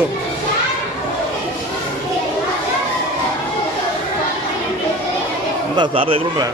తీసుకో. అంతా సార్ దగ్గర ఉండరా?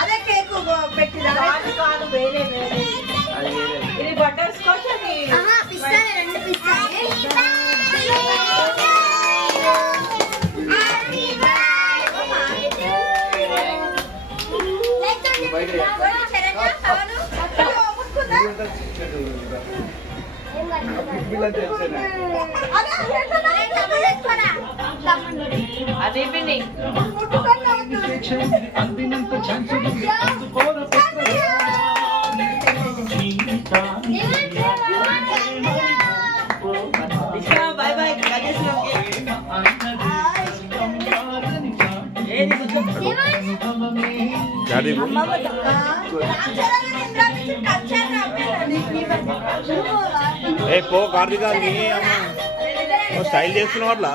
అదే కేక్ పెట్టింది వేరే వేరే ఇది బటర్ స్కాచ్ అది పిస్తానే రెండు పిస్తానే అదే పిన్ని అందినంత ఛాన్స్ బాయ్ బాయ్ ఏ పో కార్తీక స్టైల్ చేస్తున్నావు అట్లా.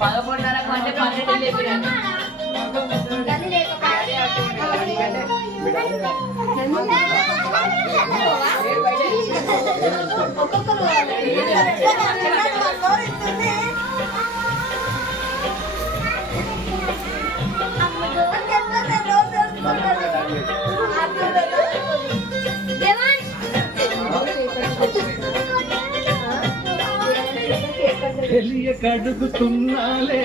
11:30 అంటే 12 లేపినా కడుగుతున్నాలే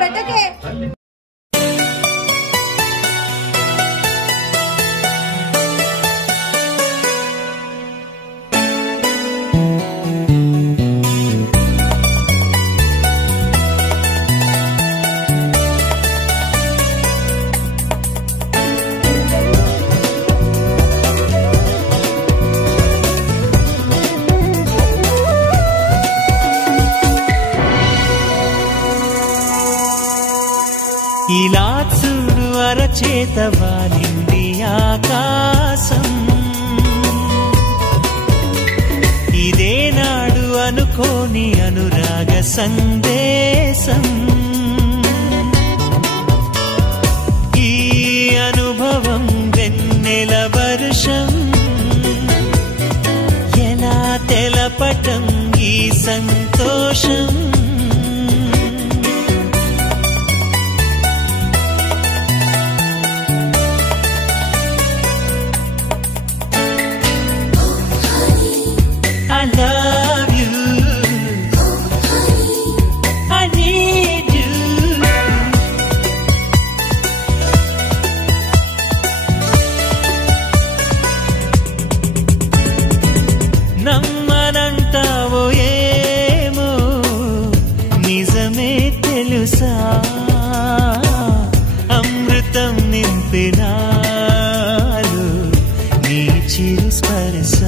పెట్టకే ఇలా చూడు అరచేత వాలింది ఆకాశం, ఇదే నాడు అనుకోని అనురాగ సందేశం. ఈ అనుభవం వెన్నెల వర్షం, ఎలా తెలపటం ఈ సంతోషం. I love you, I need you. నమ్మనంటావో ఏమో నిజమే తెలుసా, అమృతం నింపినాలు నీ చిరు స్పర్శ.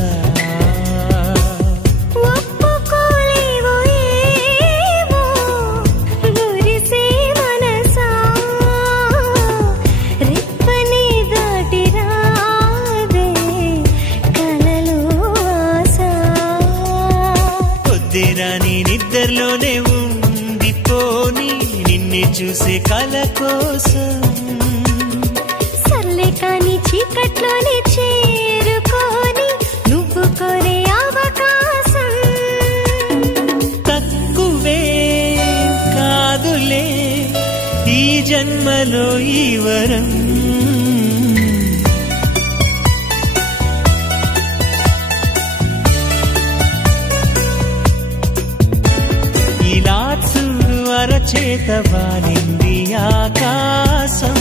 రాని నిద్రలోనే ఉండిపోని నిన్నే చూసే కల కోసం, సర్లే కాని చీకట్లోనే చేరుకోని నువ్వు కోరే అవకాశం. తక్కువే కాదులే ఈ జన్మలో ఈ వరం. ఇలా చూడు అరచేత వాలింది ఆకాశం,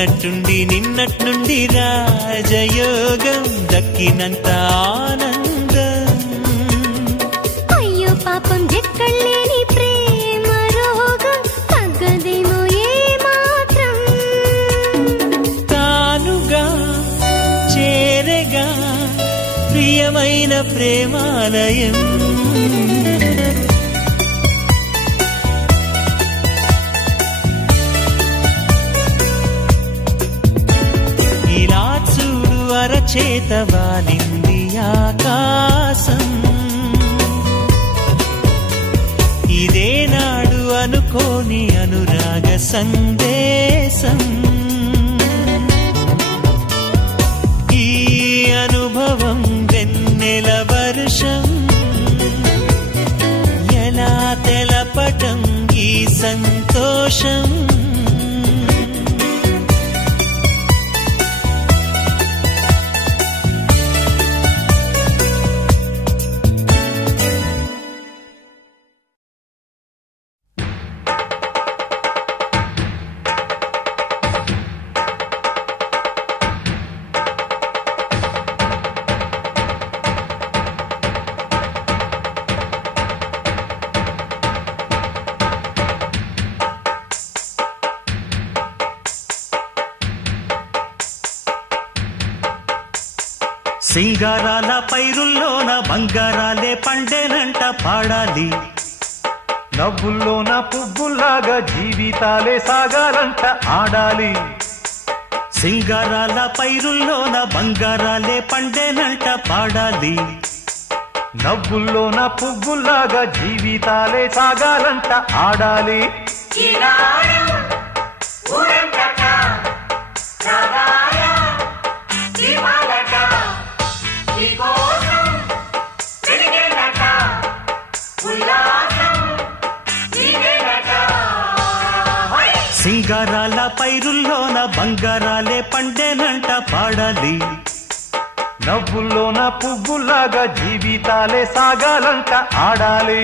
ఉన్నట్టుండి నిన్నట్నుండి రాజయోగం దక్కినంత ఆనందం. అయ్యో పాపం ఎక్కడలేని ప్రేమ రోగం తగ్గదేమో ఏ మాత్రం. తానుగా చేరగా ప్రియమైన ప్రేమాలయం. ఇలా చూడు అరచేత వాలింది ఆకాశం. ఇదే నాడు అనుకోని అనురాగ సందేశం. ఈ అనుభవం వెన్నెల వర్షం. ఎలా తెలపటం ఈ సంతోషం. సింగారాల పైరుల్లోన బంగారాలే పండేనంట పాడాలి. నవ్వుల్లోన పువ్వుల్లాగా జీవితాలే సాగాలంట ఆడాలి. సింగారాల పైరుల్లోన బంగారాలే పండేనంట పాడాలి. నవ్వుల్లోన పువ్వుల్లాగా జీవితాలే సాగాలంట ఆడాలి. సింగారాల పైరుల్లోన బంగారాలే పండేనంట పాడాలి. నవ్వుల్లోన పువ్వుల్లాగా జీవితాలే సాగాలంట ఆడాలి.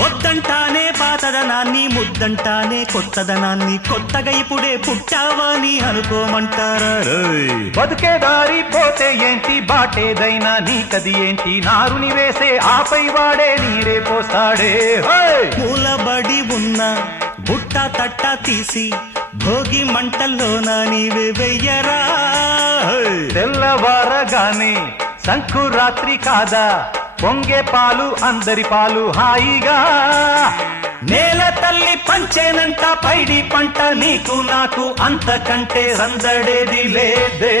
వద్దంటానే పాతదనాన్ని ముద్దంటానే కొత్తదనాన్ని కొత్తగా ఇప్పుడే పుట్టావని అనుకోమంటారా? బతుకే దారి పోతే ఏంటి బాటేదైనా నీకది ఏంటి నారుని వేసే ఆపై వాడే నీరే పోస్తాడే. మూలబడి ఉన్న బుట్ట తట్ట తీసి భోగి మంటల్లోన నీవే వెయ్యరా. తెల్లవారగానే సంకురాత్రి కాదా పొంగే పాలు అందరి పాలు హాయిగా. నేల తల్లి పంచేనంట పైడి పంట నీకు నాకు అంతకంటే సందడేది లేదే.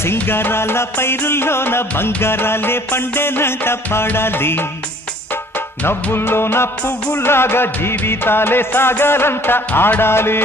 సింగారాల పైరుల్లోన బంగారాలే పండేనంట పాడాలి. నవ్వుల్లోన పువ్వుల్లాగా జీవితాలే సాగాలంట ఆడాలి.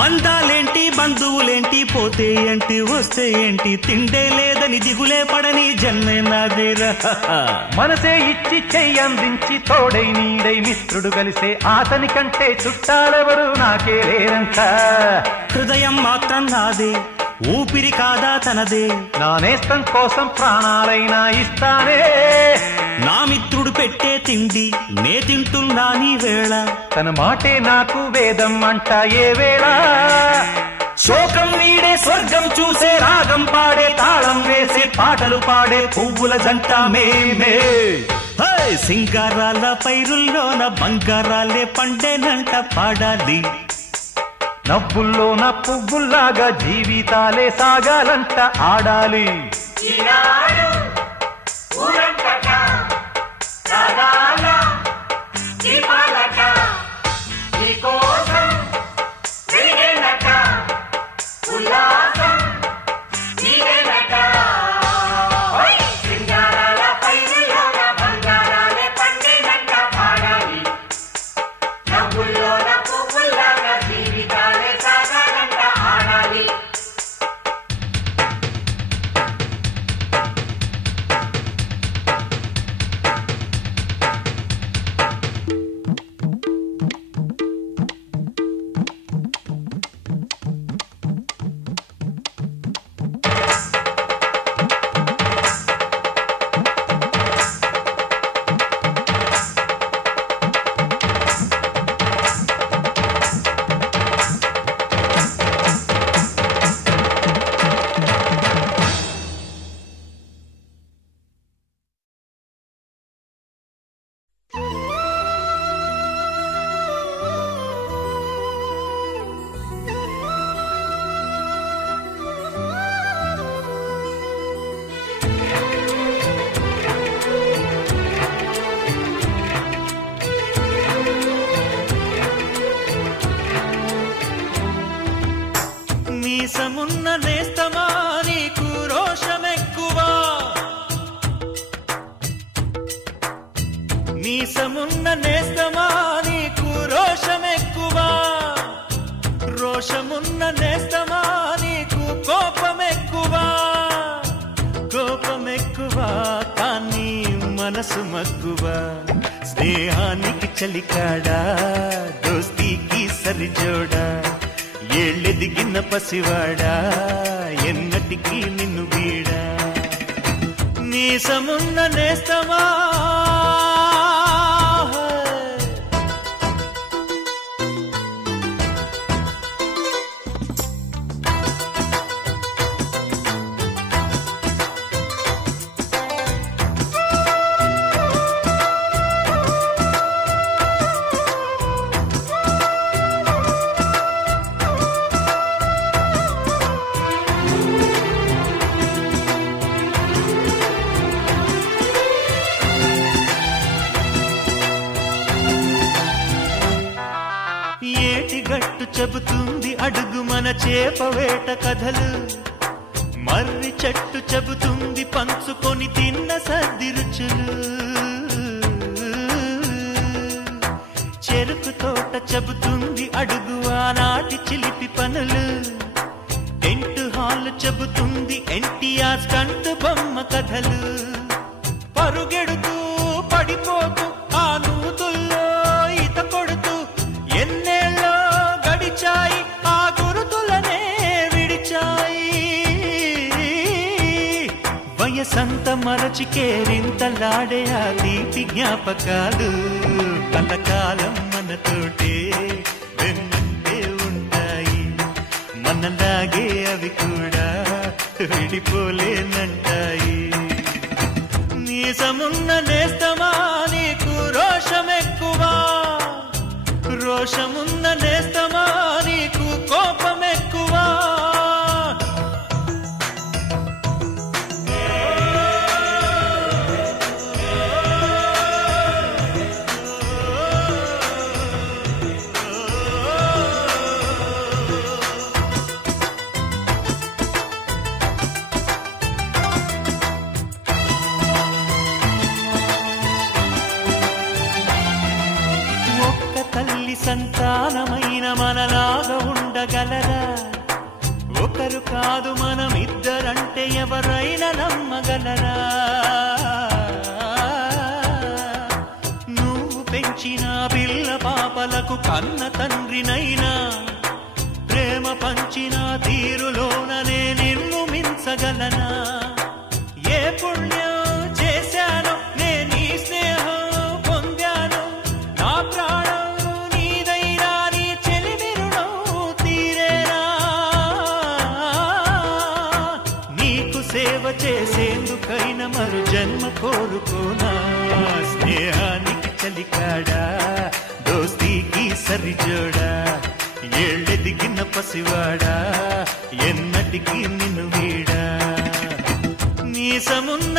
బంధాలేంటి బంధువులేంటి పోతే ఏంటి వస్తే ఏంటి తిండే లేదని దిగులే పడని జన్మే నాదేరా మనసే ఇచ్చి చెయ్యందించి తోడై నీడై మిత్రుడు కలిసే అతని కంటే చుట్టాలెవరు నాకే లేరంట హృదయం మాత్రం నాదే ఊపిరి కాదా తనదే నా నేస్తం కోసం ప్రాణాలైనా ఇస్తానే నా మిత్రుడు పెట్టే తిండి నే తింటున్నా నీ వేళ తన మాటే నాకు వేదం అంట ఏ వేళ శోకం వీడే స్వర్గం చూసే రాగం పాడే తాళం వేసే పాటలు పాడే పువ్వుల జంట మేమే సింగారాల పైరుల్లోన బంగారాలే పండేనంట పాడాలి నవ్వుల్లోన పువ్వుల్లాగా జీవితాలే సాగాలంట ఆడాలి మీసమున్న నేస్తమా నీకు రోషమెక్కువా మీసమున్న నేస్తమా నీకు రోషమెక్కువా రోషమున్న నేస్తమా నీకు కోపమెక్కువా కోపమెక్కువా కానీ మనసు మక్కువా స్నేహానికి చలికాడా దోస్తీకి సరిజోడా ఏళ్ళెదిగిన పసివాడా ఎన్నటికీ నిన్ను వీడా మీసమున్న నేస్తమా ఏటిగట్టు చెబుతుంది అడుగు మన చేపవేట కథలు మర్రి చెట్టు చెబుతుంది పంచుకొని తిన్న సద్ది రుచులు చెరుకు తోట చెబుతుంది అడుగు ఆనాటి చిలిపి పనులు టెంట్ హాల్ చెబుతుంది ఎన్టీఆర్ స్టంట్ బొమ్మ కథలు పరుగెడుతూ పడిపోతూ ఆ నూతుల్లో ఈత కొడుతూ ఎన్నేళ్ళో గడిచాయి ఆ గురుతులనే విడిచాయి వయసంత మరచి కేరింతలాడే ఆ తీపి జ్ఞాపకాలు కలకాలం మనతోటే వెన్నంటే ఉంటాయి మనలాగే అవి కూడా విడిపోలేనంటాయి మీసమున్న నేస్తమా నీకు రోషమెక్కువా రోషమున్న నేస్తమా నీకు కోపమెక్కువా సంతానమైన మనలాగా ఉండగలరా? ఒకరు కాదు మనమిద్దరంటే ఎవరైనా నమ్మగలరా? నువ్వు పెంచిన పిల్ల పాపలకు కన్న తండ్రినైనా ప్రేమ పంచిన తీరులోననే నిన్ను మించగలనా? ఏ పుణ్యం చేశాను నేను ఈ స్నేహం పొందాను, నా ప్రాణం నీదైనా నీ చెలిమి రుణం తీరేనా? నీకు సేవ చేసేందుకైనా మరు జన్మ కోరుకోనా? స్నేహానికి చలికాడా, దోస్తీకి సరిజోడా, ఏళ్ళెదిగిన పసివాడా ఎన్నటికీ నిన్ను వీడా? నీసమున్న